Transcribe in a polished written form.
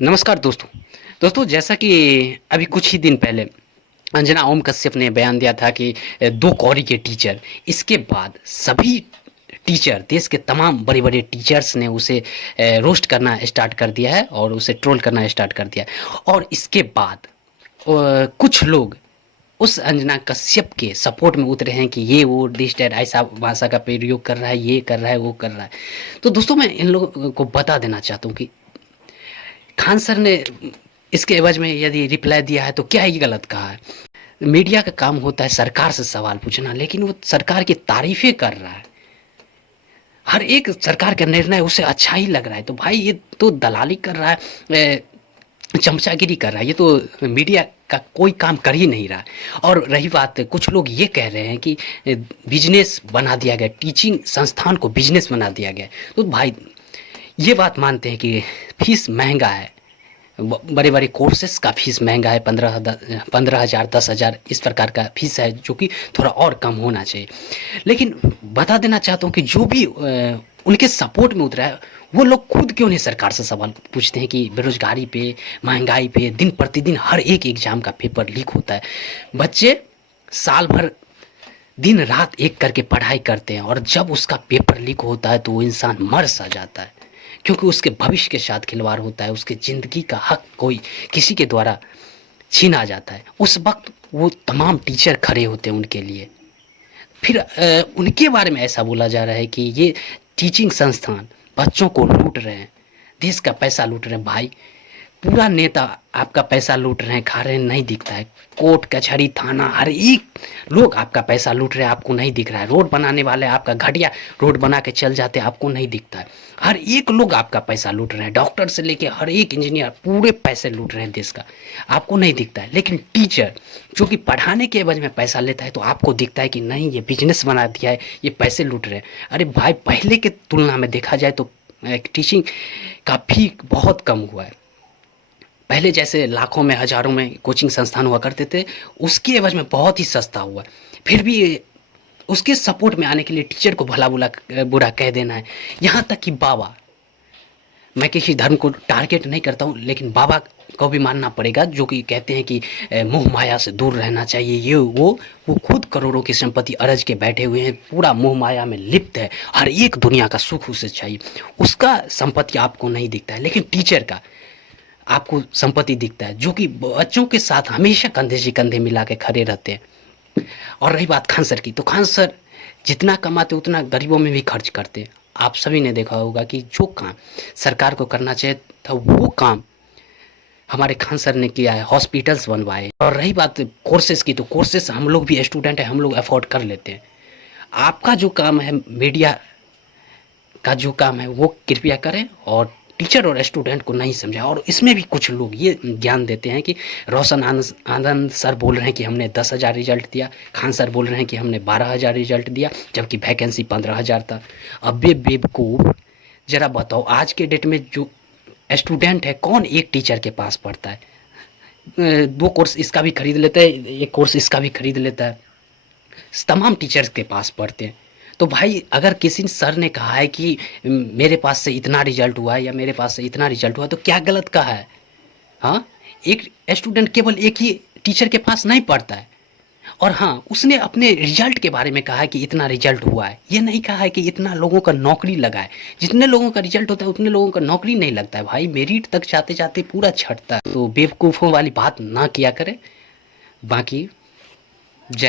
नमस्कार दोस्तों। जैसा कि अभी कुछ ही दिन पहले अंजना ओम कश्यप ने बयान दिया था कि 2 कौड़ी के टीचर, इसके बाद सभी टीचर, देश के तमाम बड़े-बड़े टीचर्स ने उसे रोस्ट करना स्टार्ट कर दिया है और उसे ट्रोल करना स्टार्ट कर दिया है। और इसके बाद कुछ लोग उस अंजना कश्यप के सपोर्ट में उतरे हैं कि ये वो दिस दैट ऐसा भाषा का प्रयोग कर रहा है, ये कर रहा है, वो कर रहा है। तो दोस्तों, मैं इन लोगों को बता देना चाहता हूँ कि खान सर ने इसके एवज में यदि रिप्लाई दिया है तो क्या ही गलत कहा है। मीडिया का काम होता है सरकार से सवाल पूछना, लेकिन वो सरकार की तारीफें कर रहा है। हर एक सरकार का निर्णय उसे अच्छा ही लग रहा है। तो भाई ये तो दलाली कर रहा है, चमचागिरी कर रहा है। ये तो मीडिया का कोई काम कर ही नहीं रहा है। और रही बात, कुछ लोग ये कह रहे हैं कि बिजनेस बना दिया गया, टीचिंग संस्थान को बिजनेस बना दिया गया। तो भाई ये बात मानते हैं कि फीस महंगा है, बड़े बड़े कोर्सेस का फीस महंगा है, 15,000 10,000 इस प्रकार का फीस है, जो कि थोड़ा और कम होना चाहिए। लेकिन बता देना चाहता हूँ कि जो भी उनके सपोर्ट में उतरा है, वो लोग खुद क्यों नहीं सरकार से सवाल पूछते हैं कि बेरोजगारी पे, महंगाई पे, दिन प्रतिदिन हर एक एग्जाम का पेपर लीक होता है। बच्चे साल भर दिन रात एक करके पढ़ाई करते हैं और जब उसका पेपर लीक होता है तो वो इंसान मर सा जाता है, क्योंकि उसके भविष्य के साथ खिलवाड़ होता है। उसके ज़िंदगी का हक कोई किसी के द्वारा छीना जाता है। उस वक्त वो तमाम टीचर खड़े होते हैं उनके लिए। फिर उनके बारे में ऐसा बोला जा रहा है कि ये टीचिंग संस्थान बच्चों को लूट रहे हैं, देश का पैसा लूट रहे हैं। भाई, पूरा नेता आपका पैसा लूट रहे हैं, खा रहे हैं, नहीं दिखता है। कोर्ट कचहरी थाना हर एक लोग आपका पैसा लूट रहे हैं, आपको नहीं दिख रहा है। रोड बनाने वाले आपका घटिया रोड बना के चल जाते हैं, आपको नहीं दिखता है। हर एक लोग आपका पैसा लूट रहे हैं, डॉक्टर से लेके हर एक इंजीनियर पूरे पैसे लूट रहे हैं देश का, आपको नहीं दिखता है। लेकिन टीचर जो कि पढ़ाने के एवज में पैसा लेता है तो आपको दिखता है कि नहीं, ये बिजनेस बना दिया है, ये पैसे लूट रहे हैं। अरे भाई, पहले के तुलना में देखा जाए तो टीचिंग का फी बहुत कम हुआ है। पहले जैसे लाखों में हज़ारों में कोचिंग संस्थान हुआ करते थे, उसके एवज में बहुत ही सस्ता हुआ। फिर भी उसके सपोर्ट में आने के लिए टीचर को भला बुला बुरा कह देना है। यहाँ तक कि बाबा, मैं किसी धर्म को टारगेट नहीं करता हूँ, लेकिन बाबा को भी मानना पड़ेगा, जो कि कहते हैं कि मोह माया से दूर रहना चाहिए। ये वो खुद करोड़ों की संपत्ति अरज के बैठे हुए हैं, पूरा मोह माया में लिप्त है, हर एक दुनिया का सुख उसे चाहिए। उसका संपत्ति आपको नहीं दिखता है, लेकिन टीचर का आपको संपत्ति दिखता है, जो कि बच्चों के साथ हमेशा कंधे से कंधे मिला के खड़े रहते हैं। और रही बात खान सर की, तो खान सर जितना कमाते उतना गरीबों में भी खर्च करते हैं। आप सभी ने देखा होगा कि जो काम सरकार को करना चाहिए था, वो काम हमारे खान सर ने किया है, हॉस्पिटल्स बनवाए। और रही बात कोर्सेज की, तो कोर्सेज हम लोग भी स्टूडेंट हैं, हम लोग अफोर्ड कर लेते हैं। आपका जो काम है, मीडिया का जो काम है, वो कृपया करें और टीचर और स्टूडेंट को नहीं समझा। और इसमें भी कुछ लोग ये ज्ञान देते हैं कि रोशन आनंद सर बोल रहे हैं कि हमने 10,000 रिजल्ट दिया, खान सर बोल रहे हैं कि हमने 12,000 रिजल्ट दिया, जबकि वैकेंसी 15,000 था। अब बेवकूफ़, ज़रा बताओ, आज के डेट में जो स्टूडेंट है, कौन एक टीचर के पास पढ़ता है? 2 कोर्स इसका भी खरीद लेता है, 1 कोर्स इसका भी खरीद लेता है, तमाम टीचर्स के पास पढ़ते हैं। तो भाई, अगर किसी सर ने कहा है कि मेरे पास से इतना रिजल्ट हुआ है या मेरे पास से इतना रिजल्ट हुआ है, तो क्या गलत कहा है? हाँ, एक स्टूडेंट केवल एक ही टीचर के पास नहीं पढ़ता है। और हाँ, उसने अपने रिजल्ट के बारे में कहा है कि इतना रिजल्ट हुआ है, ये नहीं कहा है कि इतना लोगों का नौकरी लगा है। जितने लोगों का रिजल्ट होता है उतने लोगों का नौकरी नहीं लगता है। भाई, मेरिट तक जाते जाते पूरा छटता है। तो बेवकूफ़ों वाली बात ना किया करें। बाकी जय